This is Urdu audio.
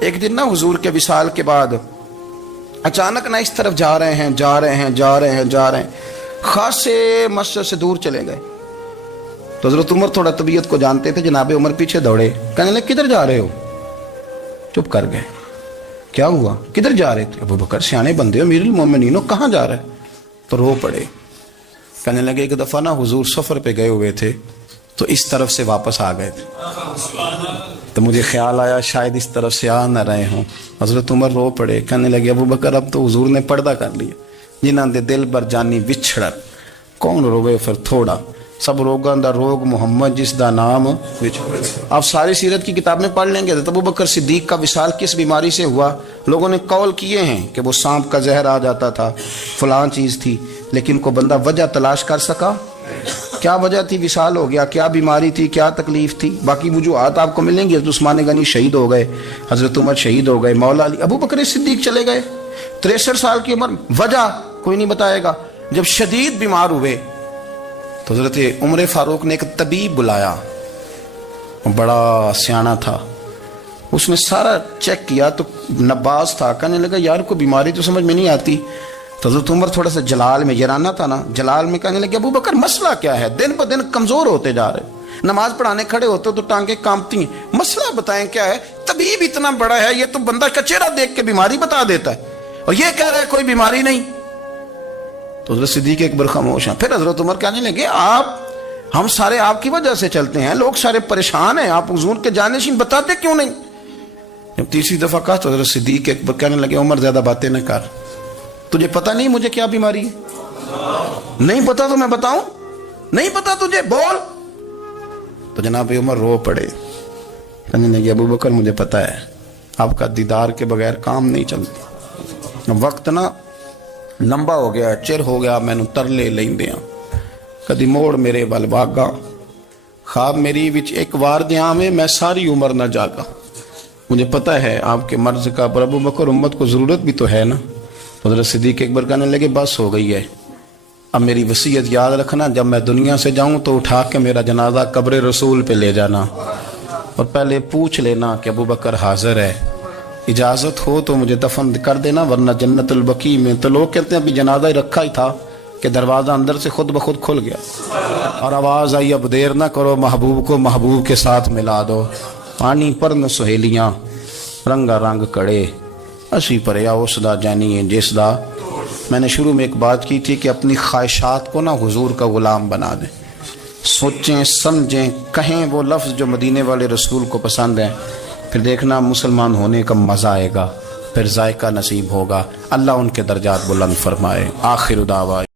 ایک دن نا حضور کے وصال کے بعد اچانک نہ اس طرف جا رہے ہیں خاصے مسجد سے دور چلے گئے. تو حضرت عمر تھوڑا طبیعت کو جانتے تھے. جناب عمر پیچھے دوڑے, کہنے لگے کدھر جا رہے ہو؟ چپ کر گئے. کیا ہوا؟ کدھر جا رہے تھے؟ ابو بکر سیانے بندے ہو, امیر المومنین ہو, کہاں جا رہے؟ تو رو پڑے. کہنے لگے ایک دفعہ نا حضور سفر پہ گئے ہوئے تھے تو اس طرف سے واپس آ گئے تھے, تو مجھے خیال آیا شاید اس طرف سے آ نہ رہے ہوں. حضرت عمر رو پڑے. کہنے لگے ابو بکر اب تو حضور نے پردہ کر لیا. جنہاں دے دل بر جانی وچھڑ کون روے پھر تھوڑا, سب روگاں دا روگ محمد جس دا نام وچھڑ. آپ ساری سیرت کی کتاب میں پڑھ لیں گے ابو بکر صدیق کا وصال کس بیماری سے ہوا. لوگوں نے قول کیے ہیں کہ وہ سانپ کا زہر آ جاتا تھا, فلان چیز تھی, لیکن کو بندہ وجہ تلاش کر سکا؟ کیا وجہ تھی وصال ہو گیا؟ کیا بیماری تھی؟ کیا تکلیف تھی؟ باقی وجوہات آپ کو ملیں گی. حضرت عثمان غنی شہید ہو گئے, حضرت عمر شہید ہو گئے, مولا علی, ابو بکر صدیق چلے گئے 63 سال کی عمر. وجہ کوئی نہیں بتائے گا. جب شدید بیمار ہوئے تو حضرت عمر فاروق نے ایک طبیب بلایا, بڑا سیانا تھا. اس نے سارا چیک کیا تو نباز تھا. کہنے لگا یار کوئی بیماری تو سمجھ میں نہیں آتی. تو حضرت عمر تھوڑا سا جلال میں, یرانہ تھا نا, جلال میں کہنے لگے ابو بکر مسئلہ کیا ہے؟ دن پہ دن کمزور ہوتے جا رہے, نماز پڑھانے کھڑے ہوتے تو ٹانگیں کانپتی ہیں, مسئلہ بتائیں کیا ہے؟ طبیب اتنا بڑا ہے, یہ تو بندہ کا چہرہ دیکھ کے بیماری بتا دیتا ہے, اور یہ کہہ رہا ہے کوئی بیماری نہیں. تو حضرت صدیق ایک بار خاموش ہیں. پھر حضرت عمر کہنے لگے ہم سارے آپ کی وجہ سے چلتے ہیں, لوگ سارے پریشان ہیں, آپ حضور کے جانشین بتاتے کیوں نہیں؟ جب تیسری دفعہ کہا تو حضرت صدیق ایک بار کہنے لگے عمر زیادہ باتیں نہ کر, تجھے پتہ نہیں مجھے کیا بیماری ہے؟ نہیں پتا تو میں بتاؤں؟ نہیں پتا تجھے, بول. تو جناب عمر رو پڑے. کہنے لگے ابو بکر مجھے پتا ہے آپ کا دیدار کے بغیر کام نہیں چلتا. وقت نا لمبا ہو گیا, چر ہو گیا, میں ترلے لیندیاں کدی موڑ میرے ول واگا, خواب میری وچ ایک وار دیاں میں میں ساری عمر نہ جاگا. مجھے پتا ہے آپ کے مرض کا, پر ابو بکر امت کو ضرورت بھی تو ہے نا. حضرت صدیق ایک بار کہنے لگے بس ہو گئی ہے, اب میری وصیت یاد رکھنا, جب میں دنیا سے جاؤں تو اٹھا کے میرا جنازہ قبر رسول پہ لے جانا, اور پہلے پوچھ لینا کہ ابو بکر حاضر ہے, اجازت ہو تو مجھے دفن کر دینا, ورنہ جنت البقیع میں. تو لوگ کہتے ہیں ابھی جنازہ ہی رکھا ہی تھا کہ دروازہ اندر سے خود بخود کھل گیا, اور آواز آئی اب دیر نہ کرو, محبوب کو محبوب کے ساتھ ملا دو. پانی پر نہ سہیلیاں رنگا رنگ کڑے, اسی پریا اس دا جانی ہے جس دا. میں نے شروع میں ایک بات کی تھی کہ اپنی خواہشات کو نا حضور کا غلام بنا دیں, سوچیں سمجھیں کہیں وہ لفظ جو مدینے والے رسول کو پسند ہیں, پھر دیکھنا مسلمان ہونے کا مزہ آئے گا, پھر ذائقہ نصیب ہوگا. اللہ ان کے درجات بلند فرمائے. آخر دعویٰ